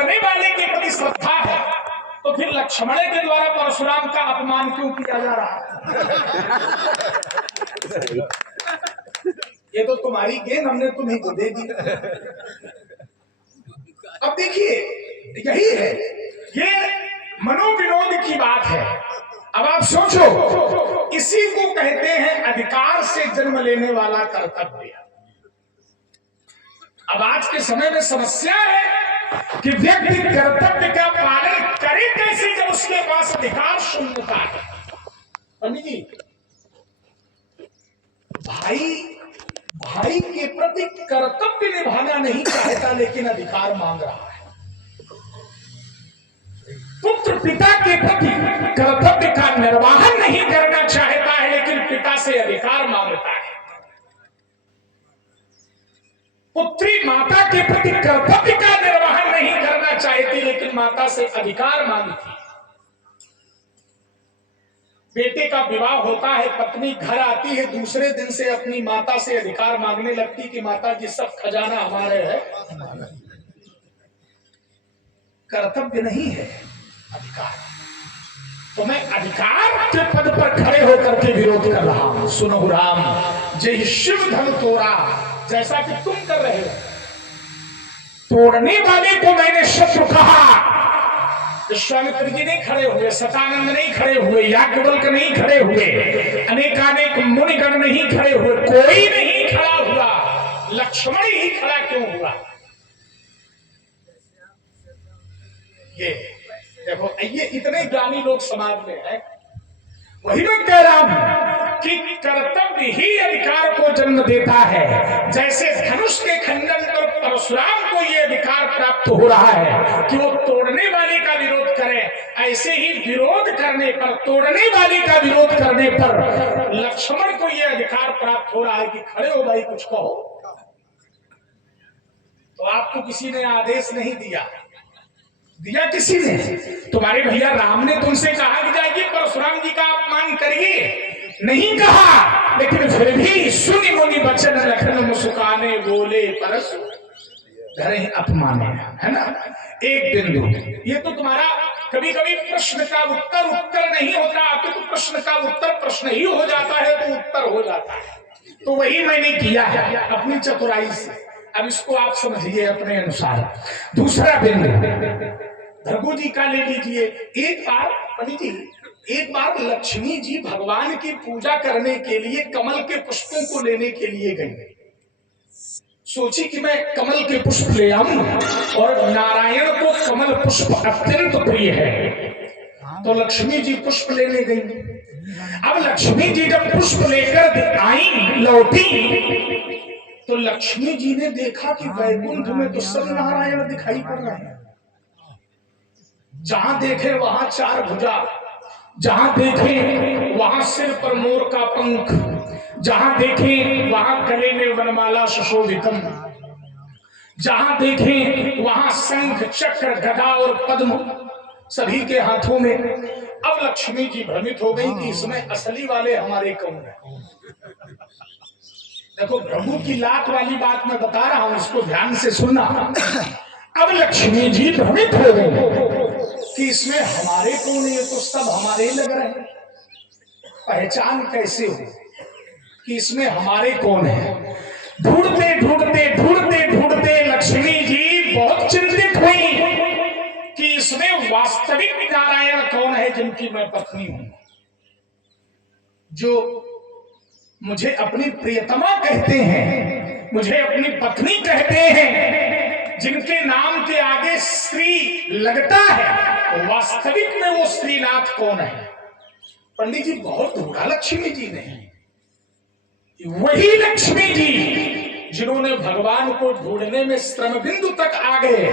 तोड़ने वाले के प्रति श्रद्धा है, तो फिर लक्ष्मण के द्वारा परशुराम का अपमान क्यों किया जा रहा है? ये तो तुम्हारी गेंद हमने तुम्हीं को दे दी। अब देखिए यही है, ये मनोविनोद की बात है। अब आप सोचो, इसी को कहते हैं अधिकार से जन्म लेने वाला कर्तव्य। अब आज के समय में समस्या है कि व्यक्ति कर्तव्य का पालन करे कैसे जब उसके पास अधिकार शून्यता है। पंडित जी, भाई के प्रति कर्तव्य निभाना नहीं चाहता लेकिन अधिकार मांग रहा है। पुत्र पिता के प्रति कर्तव्य का निर्वाहन नहीं करना चाहता है लेकिन पिता से अधिकार मांगता है। पुत्री माता के प्रति कर्तव्य का निर्वाहन नहीं करना चाहती लेकिन माता से अधिकार मांगती। बेटे का विवाह होता है, पत्नी घर आती है, दूसरे दिन से अपनी माता से अधिकार मांगने लगती कि माता जी सब खजाना हमारे है। कर्तव्य नहीं है, अधिकार। तो मैं अधिकार के पद पर खड़े होकर के विरोध कर रहा हूं। सुनो राम, जय शिव धन तोड़ा, जैसा कि तुम कर रहे हो। तोड़ने वाले को मैंने शत्रु कहा। विश्वामित्र जी नहीं खड़े हुए, सतानंद नहीं खड़े हुए, याज्ञवल्क्य नहीं खड़े हुए, अनेकानेक मुनिगण नहीं खड़े हुए, कोई नहीं खड़ा हुआ, लक्ष्मण ही खड़ा क्यों हुआ? ये देखो, ये इतने ज्ञानी लोग समाज में है। वही मैं कह रहा हूं कि कर्तव्य ही अधिकार को जन्म देता है। जैसे धनुष के खंडन पर परशुराम को यह अधिकार प्राप्त हो रहा है कि वो तोड़ने वाले का विरोध करे, ऐसे ही विरोध करने पर, तोड़ने वाले का विरोध करने पर लक्ष्मण को यह अधिकार प्राप्त हो रहा है कि खड़े हो भाई, कुछ कहो। तो आपको किसी ने आदेश नहीं दिया किसी ने? तुम्हारे भैया राम ने तुमसे कहा कि जाइए परशुराम जी का अपमान करिए, नहीं कहा, लेकिन फिर भी सुनि मुनि बचन लखन मुस्काने बोले परसु धरे अपमाने, है ना? एक बिंदु, ये तो तुम्हारा कभी कभी प्रश्न का उत्तर नहीं होता, आपके तो प्रश्न का उत्तर प्रश्न ही हो जाता है तो उत्तर हो जाता है। तो वही मैंने किया है अपनी चतुराई से। अब इसको आप समझिए अपने अनुसार। दूसरा बिंदु भृगु जी का ले लीजिए। एक बार पंडित जी, एक बार लक्ष्मी जी भगवान की पूजा करने के लिए कमल के पुष्पों को लेने के लिए गई। सोची कि मैं कमल के पुष्प ले आऊं, और नारायण को कमल पुष्प अत्यंत प्रिय है, तो लक्ष्मी जी पुष्प लेने गई। अब लक्ष्मी जी जब पुष्प लेकर आई, लौटी, तो लक्ष्मी जी ने देखा कि वैकुंठ में तो सब नारायण दिखाई पड़ रहे हैं। जहां देखे वहां चार भुजा, जहां देखे वहां सिर पर मोर का पंख, जहां देखे वहां गले में वनमाला सुशोभितम, जहां देखे वहां शंख चक्र गदा और पद्म सभी के हाथों में। अब लक्ष्मी जी भ्रमित हो गई कि इसमें असली वाले हमारे कौन है। देखो, प्रभु की लात वाली बात मैं बता रहा हूं, इसको ध्यान से सुनना। अब लक्ष्मी जी भ्रमित हो गए कि इसमें हमारे कौन है, ये तो सब हमारे लग रहे हैं। पहचान कैसे हो कि इसमें हमारे कौन है? ढूंढते ढूंढते ढूंढते ढूंढते लक्ष्मी जी बहुत चिंतित हुई कि इसमें वास्तविक नारायण कौन है जिनकी मैं पत्नी हूं, जो मुझे अपनी प्रियतमा कहते हैं, मुझे अपनी पत्नी कहते हैं, जिनके नाम के आगे श्री लगता है, वास्तविक में वो श्रीनाथ कौन है? पंडित जी बहुत ढूंढा लक्ष्मी जी ने। वही लक्ष्मी जी जिन्होंने भगवान को ढूंढने में श्रम बिंदु तक आ गए,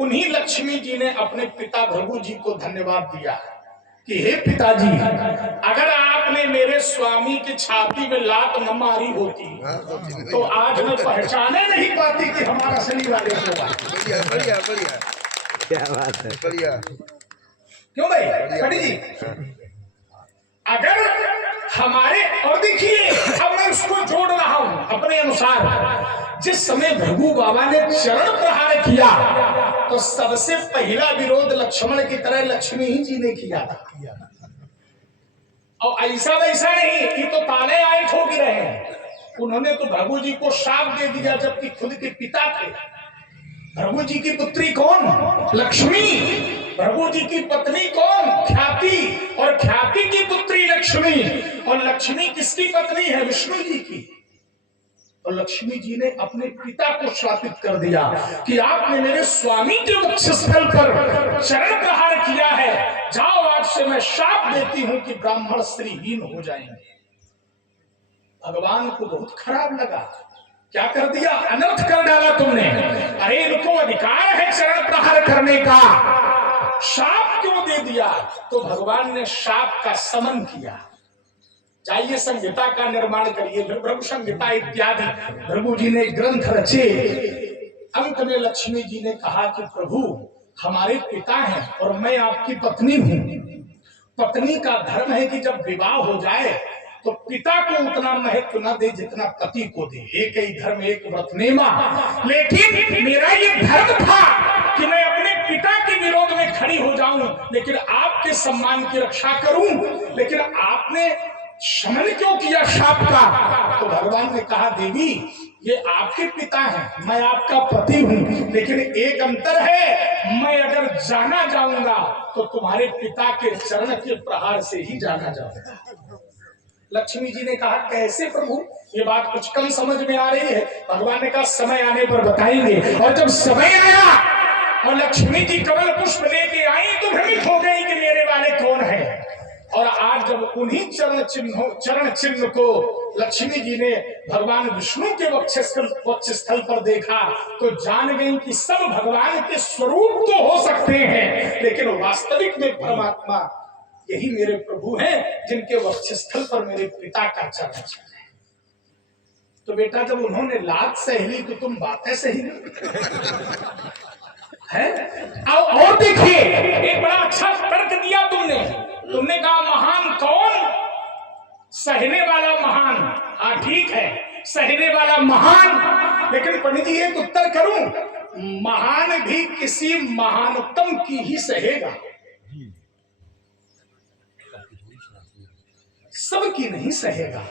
उन्हीं लक्ष्मी जी ने अपने पिता भृगु जी को धन्यवाद दिया कि हे पिताजी, अगर आपने मेरे स्वामी की छाती में लात न मारी होती तो आज मैं पहचाने नहीं पाती कि हमारा असली वाले को। बढ़िया बढ़िया बढ़िया, क्या बात है, बढ़िया। क्यों भाई पंडित जी, अगर हमारे, और देखिए अब मैं उसको जोड़ रहा हूं अपने अनुसार, जिस समय भृगु बाबा ने चरण प्रहार किया तो सबसे पहला विरोध लक्ष्मण की तरह लक्ष्मी ही जी ने किया था। और ऐसा वैसा नहीं कि तो ताले आए ठोक रहे हैं, उन्होंने तो भृगु जी को शाप दे दिया, जबकि खुद के पिता थे। भृगु जी की पुत्री कौन? लक्ष्मी। भृगु जी की पत्नी कौन? ख्याति। और ख्याति की पुत्री लक्ष्मी। और लक्ष्मी किसकी पत्नी है? विष्णु जी की। और लक्ष्मी जी ने अपने पिता को शापित कर दिया कि आपने मेरे स्वामी के वक्षस्थल पर चरण प्रहार किया है, जाओ आज से मैं शाप देती हूं कि ब्राह्मण स्त्रीहीन हो जाएंगे। भगवान को बहुत खराब लगा, क्या कर दिया? अनर्थ कर डाला तुमने। अरे इनको अधिकार है चरण प्रहार करने का, शाप क्यों दे दिया? तो भगवान ने शाप का समन किया। जाइए संहिता का निर्माण करिए, भृगु संहिता इत्यादि भृगु जी ने ग्रंथ रचे। अंत में लक्ष्मी जी ने कहा कि प्रभु हमारे पिता हैं और मैं आपकी पत्नी हूं। पत्नी का धर्म है कि जब विवाह हो जाए तो पिता को उतना महत्व न दे जितना पति को दे। एक ही धर्म एक व्रत नेमा। लेकिन मेरा ये धर्म था कि मैं अपने पिता के विरोध में खड़ी हो जाऊं, लेकिन आपके सम्मान की रक्षा करूं। लेकिन आपने शमन क्यों किया शाप का? तो भगवान ने कहा देवी ये आपके पिता हैं, मैं आपका पति हूं, लेकिन एक अंतर है, मैं अगर जाना जाऊंगा तो तुम्हारे पिता के चरण के प्रहार से ही जाना जाऊंगा। लक्ष्मी जी ने कहा कैसे प्रभु? ये बात कुछ कम समझ में आ रही है। भगवान ने कहा समय आने पर बताएंगे। और जब समय आया और लक्ष्मी जी कमल पुष्प लेके आई तो भ्रमित हो गई कि मेरे वाले कौन है। और आज जब उन्हीं चरण चिन्ह को लक्ष्मी जी ने भगवान विष्णु के वक्षस्थल पर देखा तो जान गई कि सब भगवान के स्वरूप तो हो सकते हैं, लेकिन वास्तविक में परमात्मा यही मेरे प्रभु हैं जिनके वक्षस्थल पर मेरे पिता का चरण चिन्ह है। तो बेटा जब उन्होंने लात सही तो तुम बातें सही है। और देखिए एक बड़ा अच्छा तर्क दिया तुमने कहा महान कौन? सहने वाला महान। हाँ ठीक है, सहने वाला महान। लेकिन पंडित जी एक उत्तर करूं, महान भी किसी महानतम की ही सहेगा, सबकी नहीं सहेगा।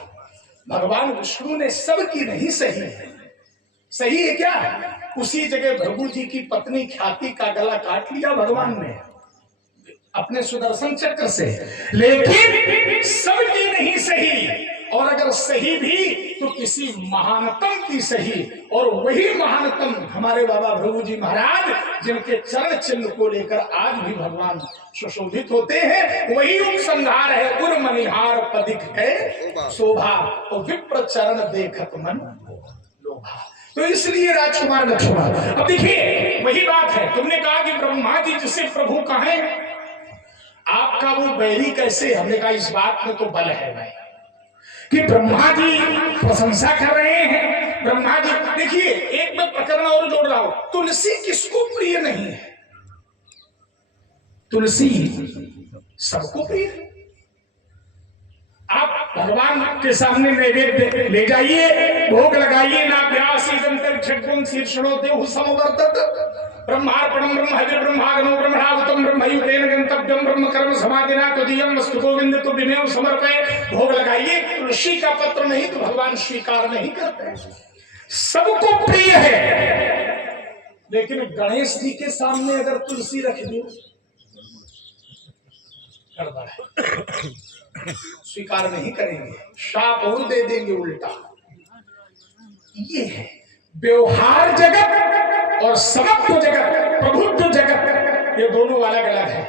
भगवान विष्णु ने सबकी नहीं सही। सही है क्या? उसी जगह भृगु जी की पत्नी ख्याति का गला काट लिया भगवान ने अपने सुदर्शन चक्र से, लेकिन सबकी नहीं सही। और अगर सही भी तो किसी महानतम की सही। और वही महानतम हमारे बाबा भृगु जी महाराज जिनके चरण चिन्ह को लेकर आज भी भगवान सुशोभित होते हैं। वही उपसंहार है उर मनिहार पदिक है शोभा और विप्र चरण देखत मन लोभा। तो इसलिए राजकुमार लक्ष्मण, अब देखिए वही बात है, तुमने कहा कि ब्रह्मा जी जिसे प्रभु कहें आपका वो बैरी कैसे? हमने कहा इस बात में तो बल है भाई कि ब्रह्मा जी प्रशंसा कर रहे हैं। ब्रह्मा जी देखिए एक मैं प्रकरण और जोड़ रहा हूं, तुलसी किसको प्रिय नहीं है? तुलसी सबको प्रिय है। आप भगवान के सामने नैवेद्य ले जाइए, भोग लगाइए ना व्यासी जंतर छठगुण शीर्षणो देव समवर्तत ब्रह्मार्पणम ब्रह्म हविर ब्रह्मागमो ब्रह्मणावतम ब्रह्मयुतेन गंतव्यम ब्रह्म कर्म समाधिना तदीयम वस्तु गोविंद तो विमेव समर्पये। भोग लगाइए, तुलसी का पत्र नहीं तो भगवान स्वीकार नहीं करते, सबको प्रिय है। लेकिन गणेश जी के सामने अगर तुलसी रख दो गड़बड़ है, स्वीकार नहीं करेंगे, शाप और दे देंगे उल्टा। ये है व्यवहार जगत और समत्व जगत, प्रभुत्व जगत, ये दोनों अलग अलग है।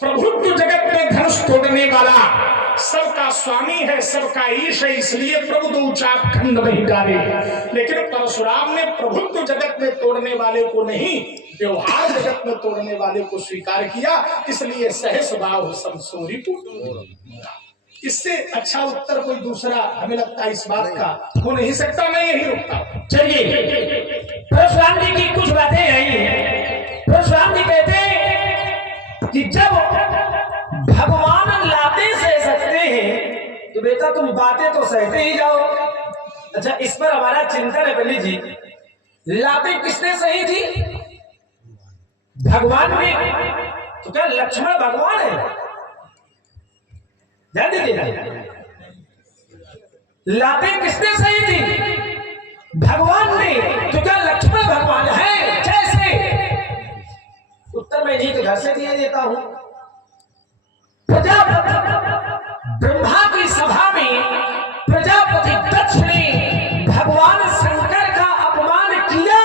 प्रभुत्व जगत में धनुष तोड़ने वाला सबका स्वामी है, सबका ईश है, इसलिए प्रभु दो चाप खंड में ही डाले। लेकिन परशुराम ने प्रभुत्व जगत में तोड़ने वाले को नहीं, व्यवहार जगत में तोड़ने वाले को स्वीकार किया, इसलिए सहस भाव समसोरी। इससे अच्छा उत्तर कोई दूसरा हमें लगता है इस बात का हो नहीं सकता। मैं यही रुकता। चलिए परशुराम जी की कुछ बातें आई हैं। परशुराम जी कहते हैं कि जब भगवान लाते सह सकते हैं तो बेटा तुम बातें तो सहते ही जाओ। अच्छा इस पर हमारा चिंतन है पंडित जी लातें किसने सही थी? भगवान ने। तो क्या लक्ष्मण भगवान है? ध्यान दीजिए, लातें किसने सही थी? भगवान ने। तो क्या लक्ष्मण भगवान है? कैसे? उत्तर मैं जी के घर से दिए देता हूं। प्रजापति ब्रह्मा की सभा में प्रजापति दक्ष ने भगवान शंकर का अपमान किया,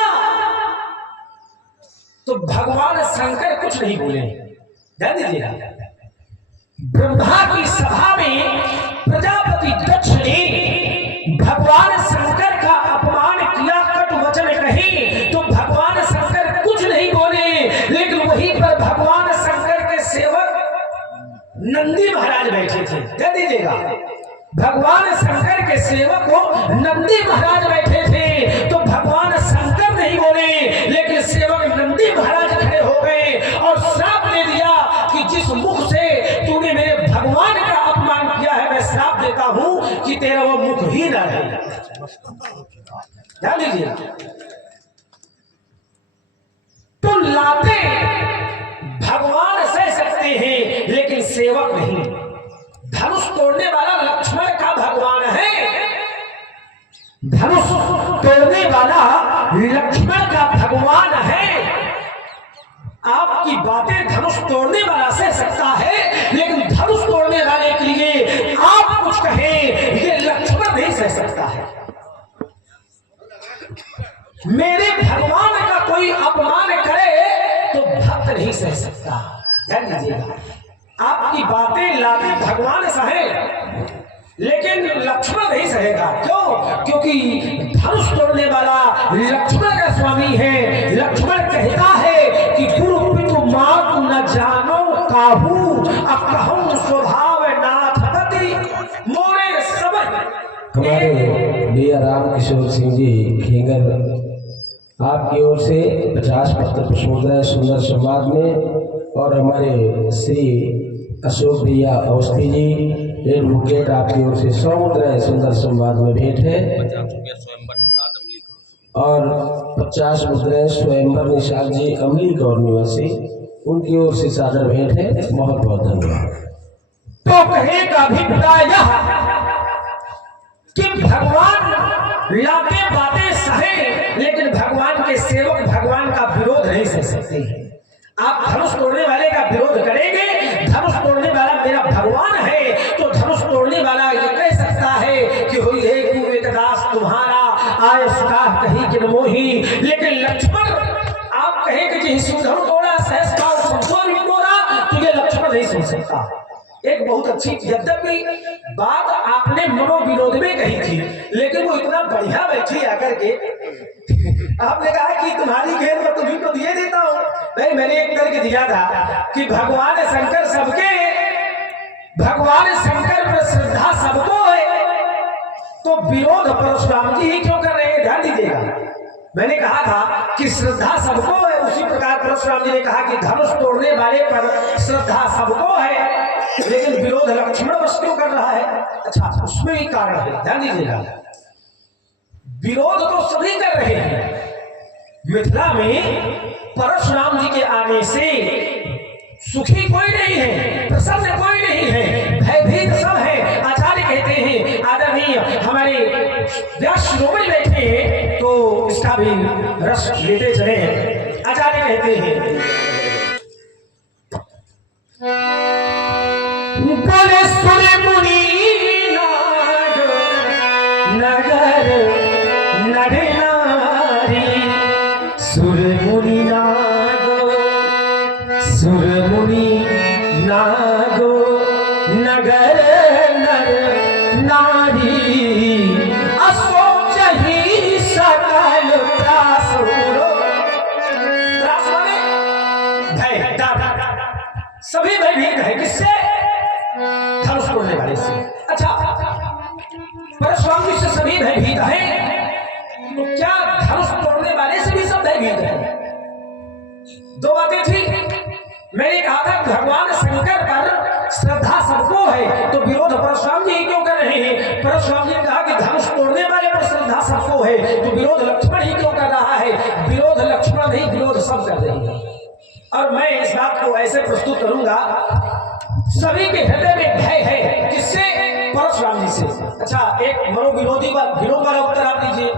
तो भगवान शंकर कुछ नहीं बोले। ध्यान दीजिएगा, ब्रह्मा की सभा में प्रजापति दक्ष ने भगवान शंकर का अपमान किया, कटु वचन कही, तो भगवान शंकर कुछ नहीं बोले। लेकिन वहीं पर भगवान शंकर के सेवक नंदी महाराज बैठे थे। ध्यान दीजिएगा, भगवान शंकर के सेवक को नंदी महाराज बैठे थे, तो भगवान शंकर नहीं बोले, लेकिन सेवक नंदी महाराज खड़े हो गए और श्राप दे दिया कि जिस मुख से तूने मेरे भगवान का अपमान किया है, मैं श्राप देता हूं कि तेरा वो मुख ही न रहे। ध्यान दीजिए, तो लाते भगवान सह सकते हैं लेकिन सेवक नहीं। धनुष तोड़ने वाला लक्ष्मण का भगवान है, धनुष तोड़ने वाला लक्ष्मण का भगवान है। आपकी बातें धनुष तोड़ने वाला सह सकता है, लेकिन धनुष तोड़ने वाले के लिए आप कुछ कहें ये लक्ष्मण नहीं सह सकता है। मेरे भगवान का कोई अपमान करे तो भक्त नहीं सह सकता। ध्यान दीजिएगा, आपकी बातें लाते भगवान सहे, लेकिन लक्ष्मण नहीं सहेगा। क्यों? क्योंकि धनुष तोड़ने वाला लक्ष्मण का स्वामी है। लक्ष्मण कहता है कि गुरु पितु मातु न जानो काहू, अकहूं स्वभाव नाथ गति मोरे सब। हमारे भैया राम किशोर सिंह जी खेंगर आपकी ओर से 50 पत्र पुष्पोदय सुंदर संवाद में, और हमारे श्री अशोक भैया अवस्थी जी एडवोकेट आपकी ओर से 100 मुद्राएं सुंदर संवाद में भेंट है, और 50 मुद्राएं स्वयंवर निषाद जी अमली गौर निवासी, उनकी ओर से सादर भेंट है। बहुत बहुत धन्यवाद। तो कहेगा अभिप्राय कि भगवान लाते बातें सहे, लेकिन भगवान के सेवक भगवान का विरोध नहीं सह सकते हैं। आप धनुष तोड़ने वाले का विरोध करेंगे, धनुष तोड़ने वाला मेरा भगवान है, तो धनुष तोड़ने वाला ये कह सकता है कि हुई है कुवेकदास तुम्हारा आय सुखा कहीं कि मोही। लेकिन लक्ष्मण आप कहेंगे कि सुधर तोड़ा सहस का संतोष तोड़ा, तो ये लक्ष्मण नहीं सुन सकता। एक बहुत अच्छी, यद्यपि बात आपने मनोविनोद में कही थी, लेकिन वो इतना बढ़िया बैठी आकर के आपने कहा कि तुम्हारी घेर में तुम्ही को दिए देता हूं। नहीं, मैंने एक करके दिया था कि भगवान शंकर सबके, भगवान शंकर पर श्रद्धा सबको है, तो विरोध परशुराम जी ही क्यों कर रहे हैं? ध्यान दीजिएगा, मैंने कहा था कि श्रद्धा सबको है, उसी प्रकार परशुराम जी ने कहा कि धनुष तोड़ने वाले पर श्रद्धा सबको है, लेकिन विरोध लक्ष्मण बस क्यों कर रहा है? अच्छा, उसमें भी कारण है। ध्यान दीजिएगा, विरोध तो सभी कर रहे हैं। मिथिला में परशुराम जी के आने से सुखी कोई नहीं है, प्रसन्न कोई नहीं है, भयभीत सब है। आचार्य कहते हैं, आदरणीय हमारे व्यास शिरोमणि बैठे हैं, तो इसका भी रस लेते चले। आचार्य कहते हैं, बोले सुने मुनि नाग नगर नर नारी, सुर मुनि नागो, सुर मुनि नागो नगर नर नारी, असोच ही सकल त्रासुरो। त्रास माने भय, डर, सभी भयभीत है। किससे? धनुष तोड़ने वाले से। अच्छा, परशुराम जी से सभी भयभीत हैं, तो क्या धनुष तोड़ने वाले से भी सब भयभीत हैं? दो बातें थी। मैंने कहा था भगवान शंकर पर श्रद्धा सबको है, तो विरोध परशुराम जी क्यों कर रहे हैं? परशुराम जी ने कहा कि धनुष तोड़ने वाले पर श्रद्धा सबको है, तो विरोध लक्ष्मण ही क्यों कर रहा है? लक्ष्मण नहीं, विरोध सब कर रहे हैं। और मैं इस बात को ऐसे प्रस्तुत करूंगा, सभी के हृदय में भय है, किससे? परशुराम जी से। अच्छा, एक मनोविनोदी विनोद वाला उत्तर आप दीजिए,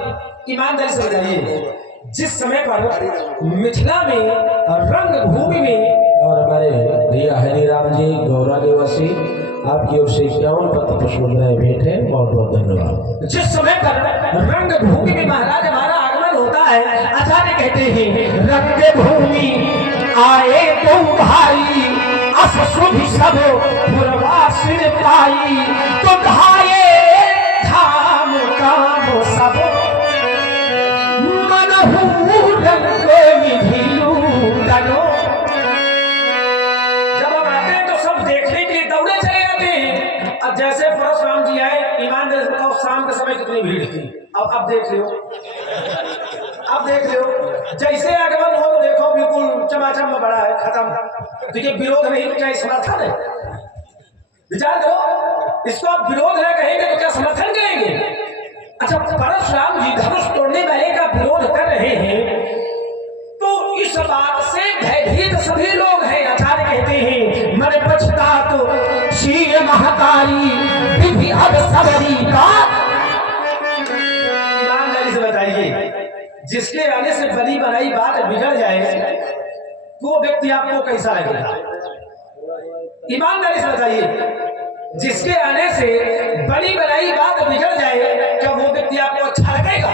ईमानदारी से बताइए। जिस समय पर मिथिला में रंगभूमि में और हमारे भैया हरिराम जी गौरा निवासी आपकी ओर से 51 पत्र पुष्प मुद्राएं भेंट है, बहुत बहुत धन्यवाद। जिस समय पर रंगभूमि में महाराज हमारा आगमन होता है, आचार्य कहते हैं रंगभूमि आए तो भाई अस शुभ सब पुरवासिन पाई, तो धाये धाम काम सब मनहू रंग विधिलू दनो। जब हम आते हैं तो सब देखने के लिए दौड़े चले जाते हैं। अब जैसे परशुराम जी आए, ईमानदारी से बताओ शाम के समय कितनी भीड़ थी। अब देख लो, अब देख लो, जैसे आगमन हो तो देखो बिल्कुल चमाचम में बड़ा है, खत्म। तो ये विरोध नहीं तो क्या समर्थन है? विचार करो, इसको आप विरोध न कहेंगे तो क्या समर्थन करेंगे? अच्छा, परशुराम जी धनुष तोड़ने वाले का विरोध कर रहे हैं, तो इस बात से भयभीत सभी लोग हैं। आचार्य कहते हैं मन पछता तो शील महतारी विधि अब सबरी का। ईमानदारी से बताइए, जिसके आने से बनी बनाई बात बिगड़ जाए वो व्यक्ति आपको कैसा लगेगा? ईमानदारी से बताइए, जिसके आने से बनी बनाई बात बिगड़ जाए क्या वो व्यक्ति आपको अच्छा लगेगा?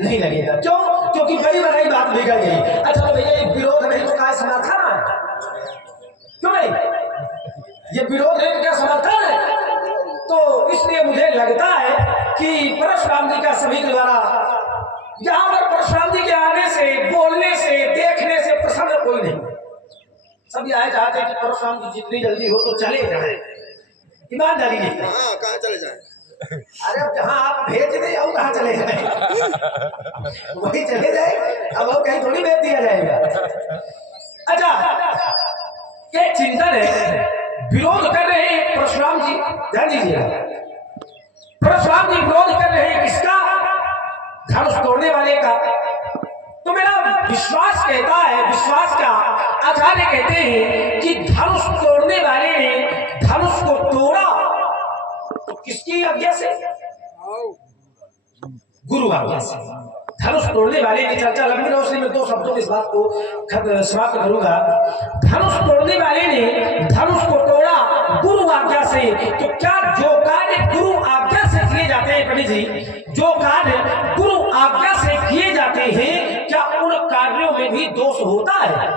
नहीं लगेगा। क्यों? क्योंकि बड़ी बनाई बात बिगड़ गई। अच्छा तो भैया ये विरोध नहीं तो क्या समर्थन है? क्यों नहीं? ये विरोध नहीं तो क्या समर्थन है? तो इसलिए मुझे लगता है कि परशुराम जी का सभी के द्वारा यहाँ पर परशुराम जी के आने से, बोलने से, देखने से प्रसन्न कोई नहीं। सभी आए चाहते कि परशुराम जी जितनी जल्दी हो तो चले जाए। ईमानदारी नहीं, कहाँ चले जाए? अरे अब जहाँ आप भेज दें और कहाँ चले जाए वही चले जाए, अब और कहीं थोड़ी भेज दिया जाएगा। अच्छा, ये चिंतन है, विरोध कर रहे हैं परशुराम जी, ध्यान दीजिएगा। परशुराम जी विरोध कर रहे हैं किसका? धनुष तोड़ने वाले का। तो मेरा विश्वास कहता है, विश्वास का आचार्य कहते हैं कि धनुष तोड़ने वाले ने धनुष को तोड़ा तो किसकी आज्ञा से? गुरु आज्ञा से। धनुष तोड़ने वाले की चर्चा लंबी रोशनी में दो शब्दों की इस बात को समाप्त करूंगा। धनुष तोड़ने वाले ने धनुष को तोड़ा गुरु आज्ञा से। तो क्या जो कार्य गुरु आज्ञा से किए जाते हैं, पंडित जी, जो कार्य गुरु आज्ञा से किए जाते हैं, क्या उन कार्यों में भी दोष होता है?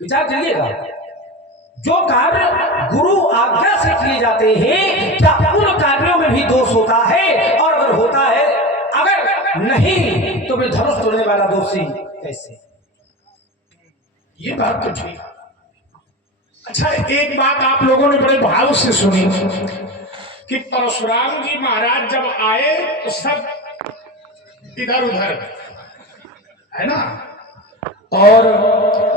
विचार करिएगा। जो कार्य गुरु आज्ञा से किए जाते हैं, क्या उन कार्यों में भी दोष होता है? और अगर होता है, अगर नहीं तो फिर धनुष तोड़ने वाला दोषी कैसे? ये बात तो ठीक। अच्छा, एक बात आप लोगों ने बड़े भाव से सुनी कि परशुराम जी महाराज जब आए तो सब इधर उधर, है ना? और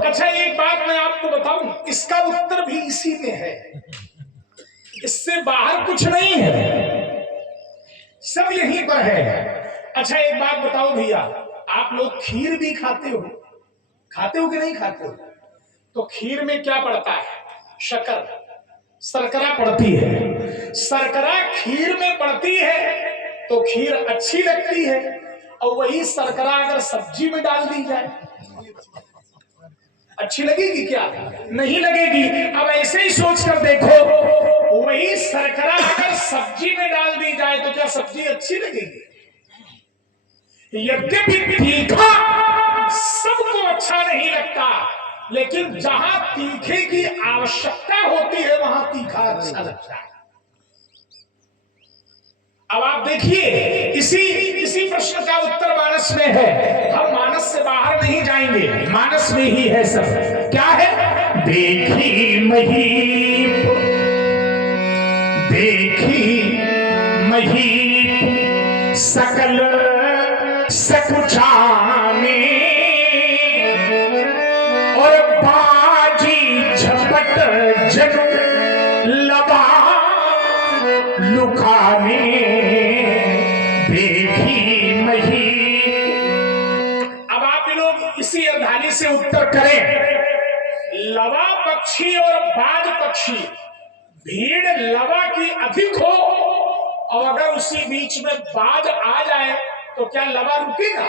अच्छा, एक बात मैं आपको बताऊं, इसका उत्तर भी इसी में है, इससे बाहर कुछ नहीं है, सब यहीं पर है। अच्छा, एक बात बताओ भैया, आप लोग खीर भी खाते हो कि नहीं खाते हो? तो खीर में क्या पड़ता है? शक्कर, शर्करा पड़ती है। शर्करा खीर में पड़ती है तो खीर अच्छी लगती है, और वही शर्करा अगर सब्जी में डाल दी जाए अच्छी लगेगी क्या? नहीं लगेगी। अब ऐसे ही सोच कर देखो, वही शर्करा अगर सब्जी में डाल दी जाए तो क्या सब्जी अच्छी लगेगी? यद्यपि तीखा सबको अच्छा नहीं लगता, लेकिन जहां तीखे की आवश्यकता होती है वहां तीखा अच्छा लगता है। अब आप देखिए, इसी प्रश्न का उत्तर मानस में है। हम मानस से बाहर नहीं जाएंगे, मानस में ही है सब। क्या है? देखी महीप, देखी महीप सकल सकुचाने, और बाजी झपट जन लबा लुकाने, देखी मही। अब आप से उत्तर करें। लवा पक्षी और बाज पक्षी, भीड़ लवा की अधिक हो और अगर उसी बीच में बाज आ जाए तो क्या लवा रुकेगा?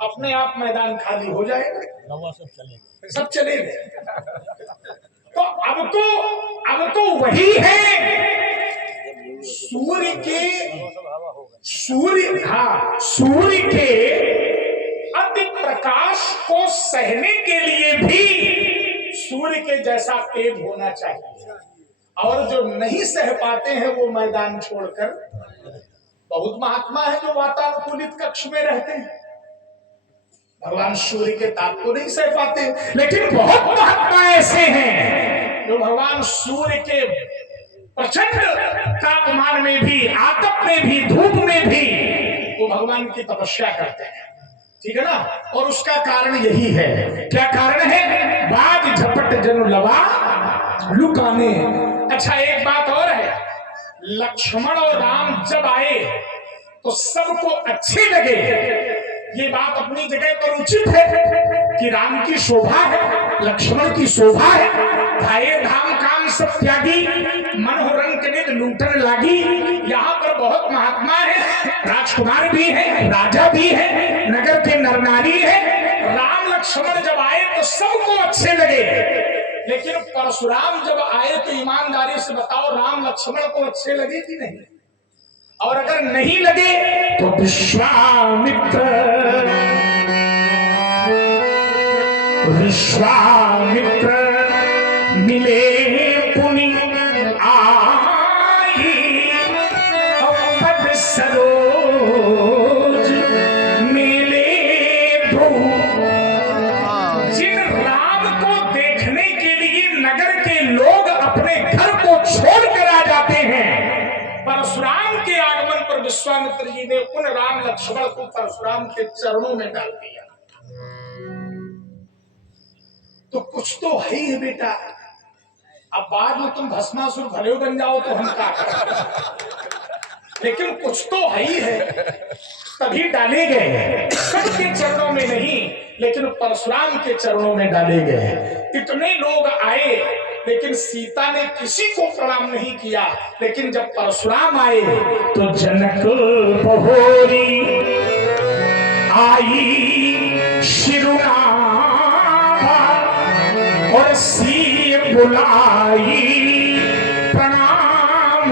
अपने आप मैदान खाली हो जाएगा, लवा सब चलेंगे। तो अब तो वही है सूर्य के अति प्रकाश को सहने के लिए भी सूर्य के जैसा तेज होना चाहिए, और जो नहीं सह पाते हैं वो मैदान छोड़कर, बहुत महात्मा है जो वातानुकूलित कक्ष में रहते हैं, भगवान सूर्य के ताप को नहीं सह पाते, लेकिन बहुत महात्मा ऐसे हैं जो भगवान सूर्य के प्रचंड तापमान में भी, आतप में भी, धूप में भी वो भगवान की तपस्या करते हैं। ठीक है ना? और उसका कारण यही है। क्या कारण है? बाज झपट जनु लवा लुकाने। अच्छा, एक बात और है, लक्ष्मण और राम जब आए तो सबको अच्छे लगे। ये बात अपनी जगह पर उचित है कि राम की शोभा है, लक्ष्मण की शोभा है। धाये धाम काम सब त्यागी, मन हो रंग के नित लूटन लागी। यहाँ पर बहुत महात्मा है, राजकुमार भी है, राजा भी है, नगर के नर नारी है। राम लक्ष्मण जब आए तो सबको अच्छे लगे, लेकिन परशुराम जब आए तो ईमानदारी से बताओ, राम लक्ष्मण को अच्छे लगे कि नहीं? और अगर नहीं लगे तो विश्वामित्र मिले पुनि आई, पद सरोज मिले दो। जिन राम को देखने के लिए नगर के लोग अपने घर को छोड़कर आ जाते हैं, परशुराम के आगमन पर विश्वामित्र जी ने उन राम लक्ष्मण को परशुराम के चरणों में डाल दिया। तो कुछ तो है ही है बेटा, अब बाद में तुम भस्मासुर भले बन जाओ तो हम क्या करें, लेकिन कुछ तो है ही है, तभी डाले गए। सबके चरणों में नहीं, लेकिन परशुराम के चरणों में डाले गए। इतने लोग आए, लेकिन सीता ने किसी को प्रणाम नहीं किया। लेकिन जब परशुराम आए तो जनक बहोरी आई शिरुनावा और सी बुलाई प्रणाम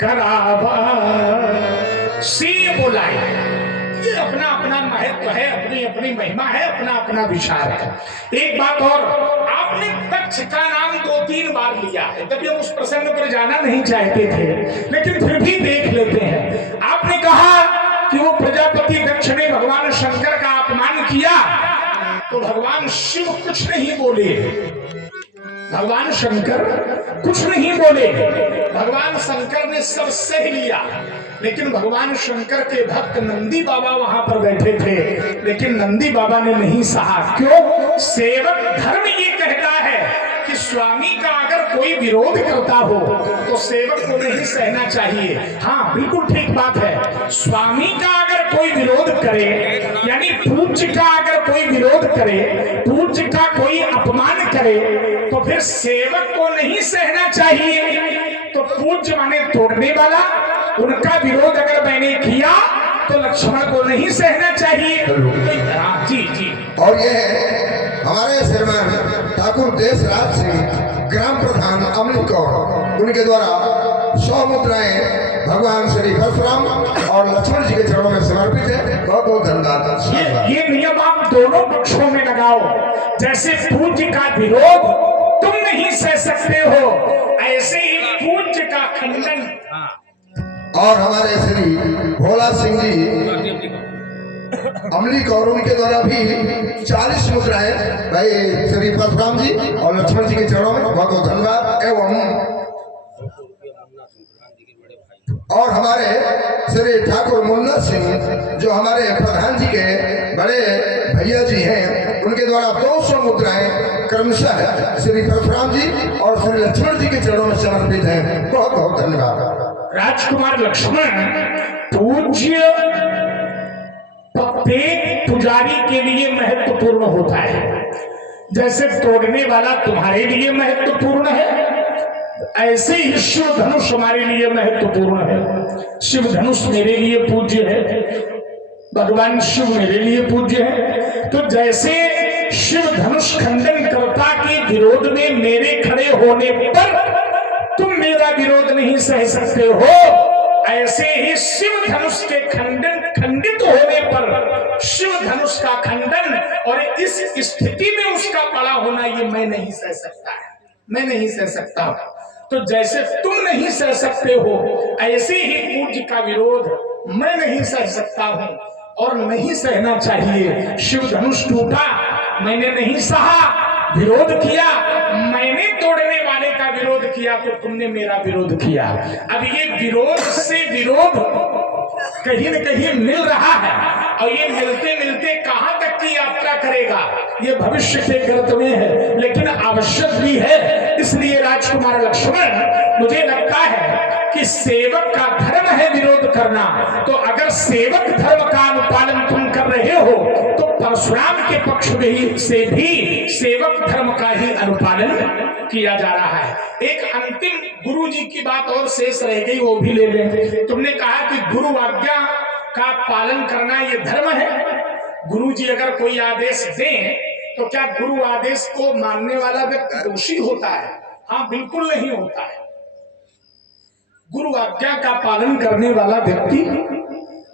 करावा। सी बुलाई, ये अपना अपना महत्व है, अपनी अपनी महिमा है, अपना अपना विचार है। एक बात और, आपने तक्ष का नाम 2-3 बार लिया है, तभी हम उस प्रसंग पर जाना नहीं चाहते थे, लेकिन फिर भी देख लेते हैं। आपने कहा कि वो प्रजापति दक्ष ने भगवान शंकर का अपमान किया, तो भगवान शिव कुछ नहीं बोले, भगवान शंकर कुछ नहीं बोले। भगवान शंकर ने सब सह लिया, लेकिन भगवान शंकर के भक्त नंदी बाबा वहां पर बैठे थे, लेकिन नंदी बाबा ने नहीं सहा। क्यों? सेवक धर्म ये कहता है कि स्वामी का अगर कोई विरोध करता हो तो सेवक को नहीं सहना चाहिए। हाँ, बिल्कुल ठीक बात है। स्वामी का अगर कोई विरोध करे, यानी पूज्य का अगर कोई विरोध करे, पूज्य का कोई अपमान करे, तो फिर सेवक को नहीं सहना चाहिए। तो पूज्य माने तोड़ने वाला, उनका विरोध अगर मैंने किया तो लक्ष्मण को नहीं सहना चाहिए। जी जी। और ये हमारे श्रीमान ठाकुर देशराज सिंह, ग्राम प्रधान अमली कौर, उनके द्वारा 100 मुद्राएं भगवान श्री परशुराम और लक्ष्मण जी के चरणों में समर्पित है। बहुत बहुत धन्यवाद। ये नियम आप दोनों पक्षों में लगाओ। जैसे पूज्य का विरोध तुम नहीं सह सकते हो, ऐसे ही पूज्य का खंडन। और हमारे श्री भोला सिंह जी अमली कौर, उनके द्वारा भी 40 मुद्राएं भाई श्री परशुराम जी और लक्ष्मण जी के चरणों में बहुत बहुत धन्यवाद। एवं और हमारे श्री ठाकुर मुन्ना सिंह, जो हमारे प्रधान जी के बड़े भैया जी हैं, उनके द्वारा 200 मुद्राएं क्रमशः श्री परशुराम जी और श्री लक्ष्मण जी के चरणों में समर्पित हैं। बहुत बहुत धन्यवाद। राजकुमार लक्ष्मण पूज्य पुजारी के लिए महत्वपूर्ण होता है, जैसे तोड़ने वाला तुम्हारे लिए महत्वपूर्ण है, ऐसे ही शिव धनुष हमारे लिए महत्वपूर्ण है। शिव धनुष मेरे लिए पूज्य है, भगवान शिव मेरे लिए पूज्य है। तो जैसे शिव धनुष खंडन कर्ता के विरोध में मेरे खड़े होने पर तुम मेरा विरोध नहीं सह सकते हो, ऐसे ही शिव धनुष के खंडित होने पर शिव धनुष का खंडन और इस स्थिति में उसका बड़ा होना ये मैं नहीं सह सकता है, मैं नहीं सह सकता। तो जैसे तुम नहीं सह सकते हो, ऐसे ही पूज्य का विरोध मैं नहीं सह सकता हूं और नहीं सहना चाहिए। शिव धनुष टूटा, मैंने नहीं सहा, विरोध किया, मैंने तोड़ने वाले का विरोध किया तो तुमने मेरा विरोध किया। अब ये विरोध से विरोध कहीं न कहीं मिल रहा है और ये मिलते मिलते कहां तक की यात्रा करेगा ये भविष्य के गर्त में है, लेकिन आवश्यक भी है। इसलिए राजकुमार लक्ष्मण, मुझे लगता है कि सेवक का धर्म है विरोध करना, तो अगर सेवक धर्म का अनुपालन तुम कर रहे हो तो परशुराम के पक्ष में से भी सेवक धर्म का ही अनुपालन किया जा रहा है। एक अंतिम गुरु जी की बात और शेष रह गई, वो भी ले लें। तुमने कहा कि गुरु आज्ञा का पालन करना ये धर्म है। गुरु जी अगर कोई आदेश दें तो क्या गुरु आदेश को मानने वाला व्यक्ति दोषी होता है? हाँ, बिल्कुल नहीं होता है। गुरु आज्ञा का पालन करने वाला व्यक्ति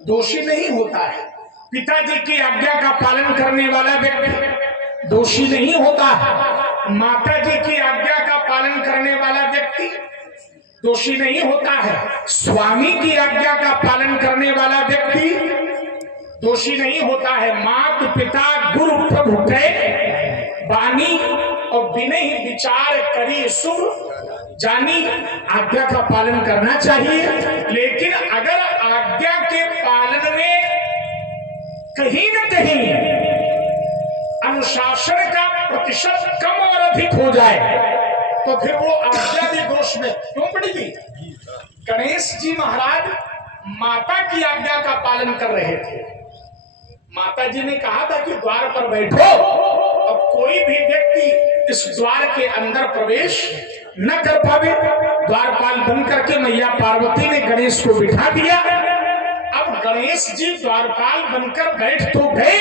दोषी नहीं होता है। पिताजी की आज्ञा का पालन करने वाला व्यक्ति दोषी नहीं होता है। माता जी की आज्ञा का पालन करने वाला व्यक्ति दोषी नहीं होता है। स्वामी की आज्ञा का पालन करने वाला व्यक्ति दोषी नहीं होता है। माता पिता गुरु प्रभु के वाणी और विनय विचार करी शुभ जानी, आज्ञा का पालन करना चाहिए। लेकिन अगर आज्ञा के पालन में कहीं न कहीं अनुशासन का प्रतिशत कम और अधिक हो जाए तो फिर वो आज्ञा भी दोष में क्यों पड़ेगी? गणेश जी महाराज माता की आज्ञा का पालन कर रहे थे। माता जी ने कहा था कि द्वार पर बैठो, अब कोई भी व्यक्ति इस द्वार के अंदर प्रवेश न कर पावे। द्वारपाल बन करके मैया पार्वती ने गणेश को बिठा दिया। अब गणेश जी द्वारपाल बनकर बैठ तो गए,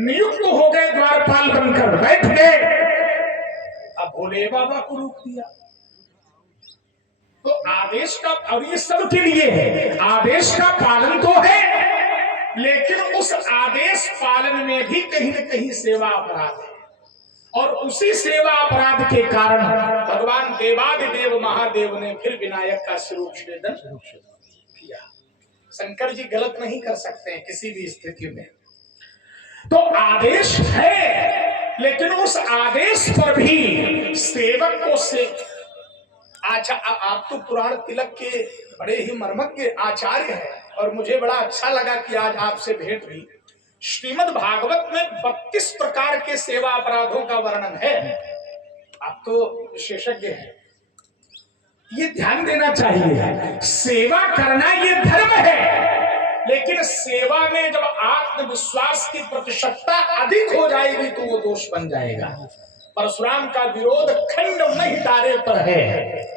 नियुक्त हो गए, द्वारपाल बनकर बैठ गए। अब भोले बाबा को रोक दिया। तो आदेश का, और ये सबके लिए है, आदेश का पालन तो है, लेकिन उस आदेश पालन में भी कहीं न कहीं सेवा अपराध है। और उसी सेवा अपराध के कारण भगवान देवादिदेव महादेव ने फिर विनायक का शिरोच्छेदन किया। शंकर जी गलत नहीं कर सकते हैं किसी भी स्थिति में। तो आदेश है, लेकिन उस आदेश पर भी सेवक को से अच्छा, आप तो पुराण तिलक के बड़े ही मर्मज्ञ आचार्य हैं और मुझे बड़ा अच्छा लगा कि आज आपसे भेंट हुई। श्रीमद् भागवत में 32 प्रकार के सेवा अपराधों का वर्णन है। आप तो विशेषज्ञ हैं, ये ध्यान देना चाहिए। सेवा करना ये धर्म है, लेकिन सेवा में जब आत्मविश्वास की प्रतिशतता अधिक हो जाएगी तो वो दोष बन जाएगा। परशुराम का विरोध खंड मही तारे पर है,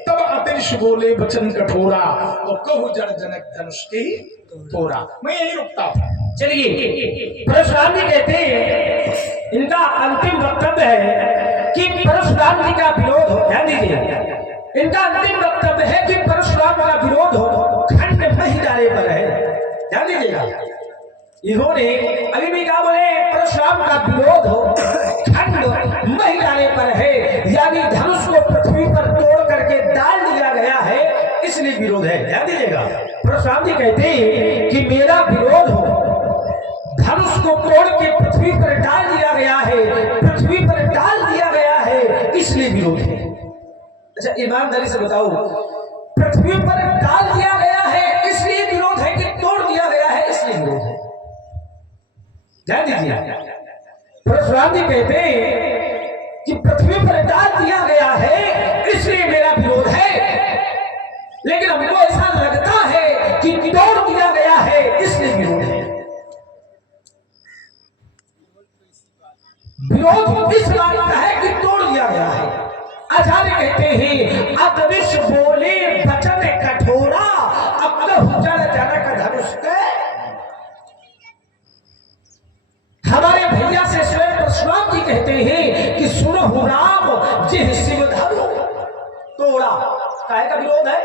तब अतिश बोले वचन कठोरा, तो कहु जड़ जनक धनुष की तोरा। मैं यही रुकता हूं। चलिए, परशुराम जी कहते हैं, इनका अंतिम वक्तव्य है कि परशुराम जी का विरोध हो। ध्यान दीजिए, इनका अंतिम वक्तव्य है कि परशुराम का विरोध हो खंड मही तारे पर है। ध्यान दीजिएगा, इन्होंने अभी भी क्या बोले? परशुराम का विरोध हो खंड मही तारे पर है, यानी धनुष को पृथ्वी पर तोड़ करके डाल दिया गया है, इसलिए विरोध है। ध्यान दीजिएगा, परशुराम जी कहते हैं कि मेरा विरोध हो धनुष को तोड़ के पृथ्वी पर डाल दिया गया है, पृथ्वी पर डाल दिया गया है, इसलिए विरोध है। अच्छा, ईमानदारी से बताओ, पृथ्वी पर डाल दिया गया है इसलिए विरोध है कि तोड़ दिया गया है इसलिए विरोध है? ध्यान दीजिए, परशुराम जी कहते हैं कि पृथ्वी पर डाल दिया गया है इसलिए मेरा विरोध है, लेकिन हमको ऐसा लगता है कि तोड़ दिया गया है इसलिए विरोध है। विरोध इस बात का है कि तोड़ दिया गया है। आचार्य कहते हैं अदृश बोले वचन कठोरा अब जड़ जनक धनुष के। हमारे भैया से स्वयं परशुराम जी कहते हैं कि सुनो राम जिह शिव धनु तोड़ा। काहे का विरोध है?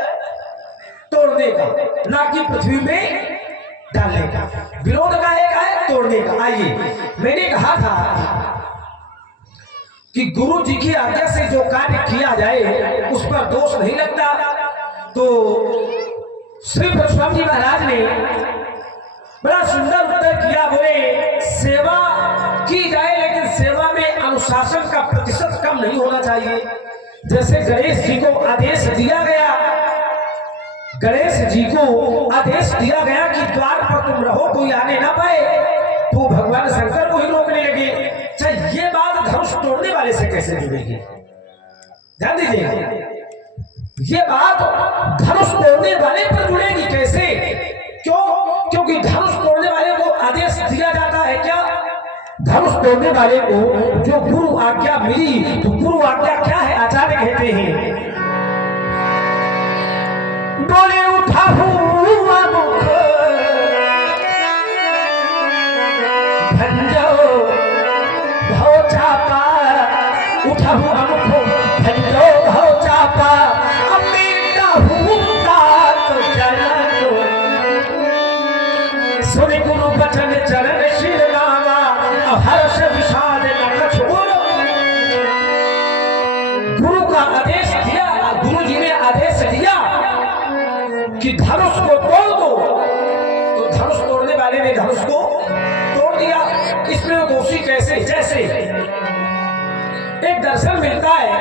तोड़ने का, ना कि पृथ्वी में डालने का। विरोध का है तोड़ने का। आइए, मैंने कहा था कि गुरु जी की आज्ञा से जो कार्य किया जाए उस पर दोष नहीं लगता। तो श्री परशुराम जी महाराज ने बड़ा सुंदर उत्तर किया। बोले सेवा की जाए लेकिन सेवा में अनुशासन का प्रतिशत कम नहीं होना चाहिए। जैसे गणेश जी को आदेश दिया गया, गणेश जी को आदेश दिया गया कि द्वार पर तुम रहो, कोई आने ना पाए, तो भगवान शंकर को ही रोकने लगे। अच्छा, ये बात धनुष तोड़ने वाले से कैसे जुड़ेगी? ध्यान दीजिएगा, ये बात धनुष तोड़ने वाले पर जुड़ेगी कैसे? क्यों? क्योंकि धनुष तोड़ने वाले को आदेश दिया जाता है क्या? धनुष तोड़ने वाले को जो गुरु आज्ञा मिली, तो गुरु आज्ञा क्या है? आचार्य कहते हैं बोले उठा हुआ मुख भंजो भव चापा, उठा हुआ मुख भंजो भव चापा, अमीता हुआ तो जनक सुन गुरु बचन चरण शिर नामा, हर्ष विषाद न कछुर। गुरु का आदेश दिया, गुरु जी ने आदेश दिया कि धनुष को तोड़ दो, तो धनुष तोड़ने वाले ने धनुष को तोड़ दिया। इसमें दोषी कैसे? जैसे एक दर्शन मिलता है,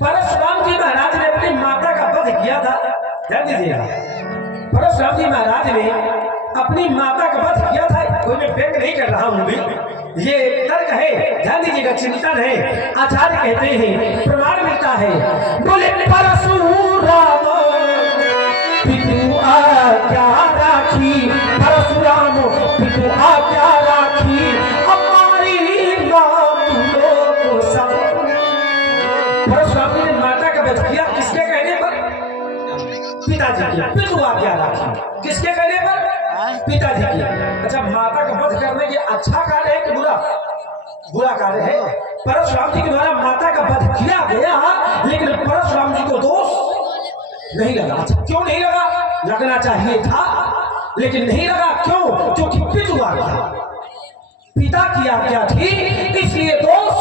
परशुराम जी महाराज ने अपनी माता का वध किया था। ध्यान दीजिएगा, परशुराम जी महाराज ने अपनी माता का वध किया था। कोई मैं व्यंग नहीं कर रहा हूं भी, ये तर्क है, ध्यान दीजिएगा, चिंतन है। आचार्य कहते हैं प्रमाण मिलता है। बोले परशुराम पितु आज्ञा राखी, परशुराम पितु आज्ञा राखी, हमारी माँ लोग सब। परशुराम जी ने माता का वध किया, किसके कहने पर? पिताजी की। पितु आज्ञा राखी, किसके कहने पर? पिताजी की। अच्छा, माता का वध करने के अच्छा कार्य है कि बुरा? बुरा कार्य है। परशुराम जी के द्वारा माता का वध किया गया, लेकिन परशुराम जी को दोष नहीं लगा। अच्छा, क्यों नहीं लगा? लगना चाहिए था लेकिन नहीं लगा। क्यों? क्योंकि पितु आज्ञा, पिता की आज्ञा थी, इसलिए दोष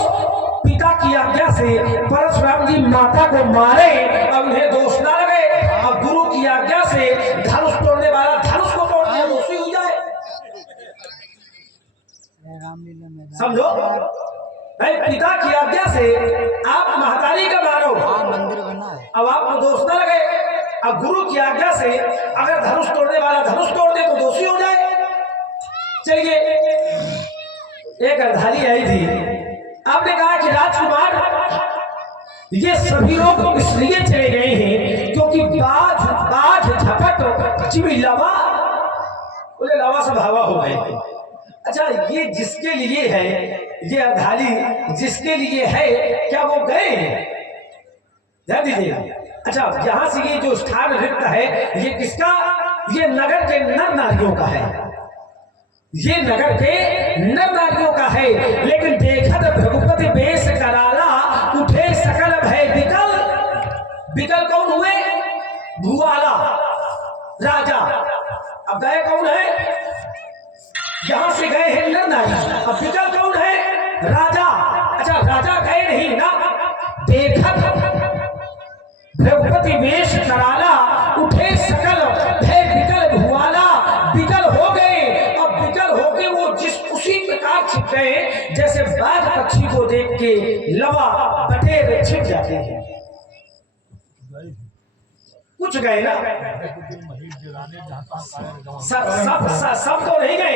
पिता की आज्ञा से परशुराम जी माता को मारे, अब उन्हें दोष ना लगे। अब गुरु की आज्ञा से धनुष तोड़ने वाला धनुष को तोड़ दिया, दोषी हो जाए। समझो, पिता की आज्ञा से आप महतारी का मारो, मंदिर बना है, अब आपको दोष ना लगे। अब गुरु की आज्ञा से अगर धनुष तोड़ने वाला धनुष तोड़ दे तो दोषी हो जाए। चलिए, एक अर्धाली आई थी, आपने कहा कि राजकुमार ये सभी लोग इसलिए चले गए हैं क्योंकि बाज झपट चिमी लवा, बोले लवा सब हवा हो गए। अच्छा, ये जिसके लिए है, ये अर्धाली जिसके लिए है, क्या वो गए? ध्यान दीजिए। अच्छा, यहाँ से ये जो स्थान रिक्त है, ये किसका? ये नगर के नर नारियों का है, ये नगर के नर नारियों का है। लेकिन देखत भगुपति बेश कराला, उठे सकल भय विकल। विकल कौन हुए? भुआला राजा। अब गए कौन है? यहां से गए हैं नर नारी। अब विकल कौन है? राजा। अच्छा, राजा गए नहीं ना। देखत भगुपति वेश कराला, उठे सकल भय विकल भुआला। विकल हो गए। अब विकल होके वो जिस उसी प्रकार छिप गए जैसे बाघ पक्षी को देख के लवा बटेर छिप जाते हैं। कुछ गए ना, सब तो नहीं गए।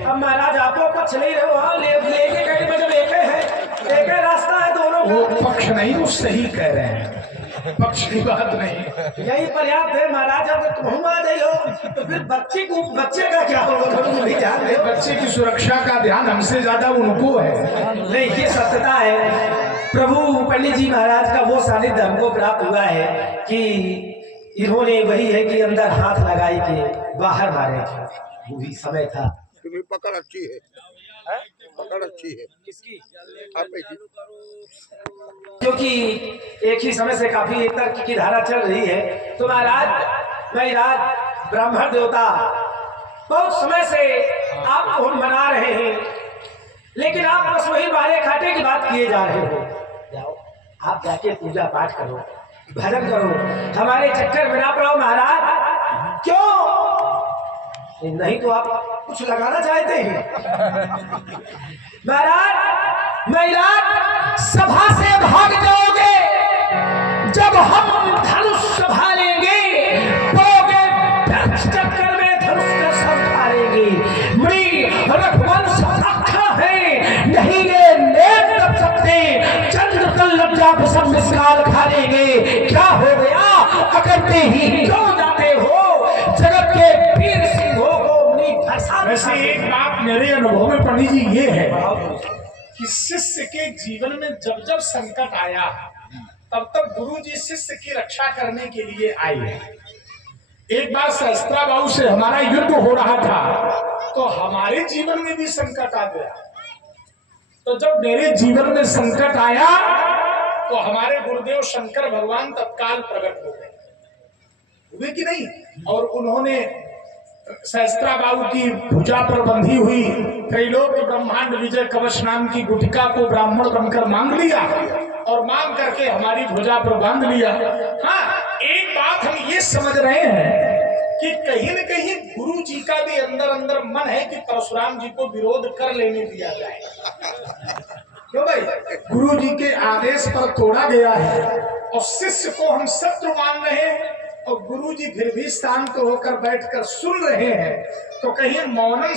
अब महाराज आपको पक्ष नहीं रहे, वहां लेके गए, मतलब एक है रास्ता है दोनों। वो पक्ष नहीं, वो सही कह रहे हैं। पक्ष की बात नहीं। यही पर्याप्त है महाराज। अगर तुम आ जाइयो तो फिर बच्चे का क्या होगा? थोड़ी भी ध्यान दे। बच्चे की सुरक्षा का ध्यान हमसे ज्यादा उनको है। नहीं, ये सत्यता है। प्रभु पंडित जी महाराज का वो सानिध्य हमको प्राप्त हुआ है कि इन्होंने वही है कि अंदर हाथ लगाई के बाहर मारे थे। वही समय था। पकड़ अच्छी है, पकड़ अच्छी है। किसकी? आपकी। क्योंकि एक ही समय से काफी तर्क की धारा चल रही है। तो महाराज ब्राह्मण देवता बहुत समय से आपको हम मना रहे हैं, लेकिन आप बस वही बारे खाटे की बात किए जा रहे हो। जाओ आप जाके पूजा पाठ करो, भजन करो, हमारे चक्कर में ना पड़ो महाराज। क्यों नहीं तो आप कुछ लगाना चाहते हैं? महाराज सभा से भाग जाओगे जब हम धनुष संभालेंगे, पोगे चक्कर में धनुष का संभालेंगे। मणि रघुवंश रखा है, नहीं ये नेत्र कर सकते, चंद्र कल लज्जा सब मिसकाल खा लेंगे। क्या हो गया? अकड़ते ही क्यों जाते हो? जगत के वीर सिंहों को वैसे एक बात मेरे अनुभव में पंडित जी ये है कि शिष्य के जीवन में जब जब संकट आया तब तक गुरु जी शिष्य की रक्षा करने के लिए आए। एक बार सहस्त्राबाहु से हमारा युद्ध हो रहा था तो हमारे जीवन में भी संकट आ गया। तो जब मेरे जीवन में संकट आया तो हमारे गुरुदेव शंकर भगवान तत्काल प्रकट हो गए, हुए कि नहीं? और उन्होंने सहस्त्राबाहु की भुजा पर बंधी हुई त्रैलोक ब्रह्मांड विजय कवच नाम की गुटिका को ब्राह्मण बनकर मांग लिया और मांग करके हमारी भुजा पर बांध लिया। हाँ, एक बात हम ये समझ रहे हैं कि कहीं न कहीं गुरु जी का भी अंदर अंदर मन है कि परशुराम जी को विरोध कर लेने दिया जाए। क्यों भाई? गुरु जी के आदेश पर तोड़ा गया है और शिष्य को हम शत्रु मान रहे हैं और गुरु जी फिर भी शांत होकर बैठकर सुन रहे हैं, तो कहीं मौनम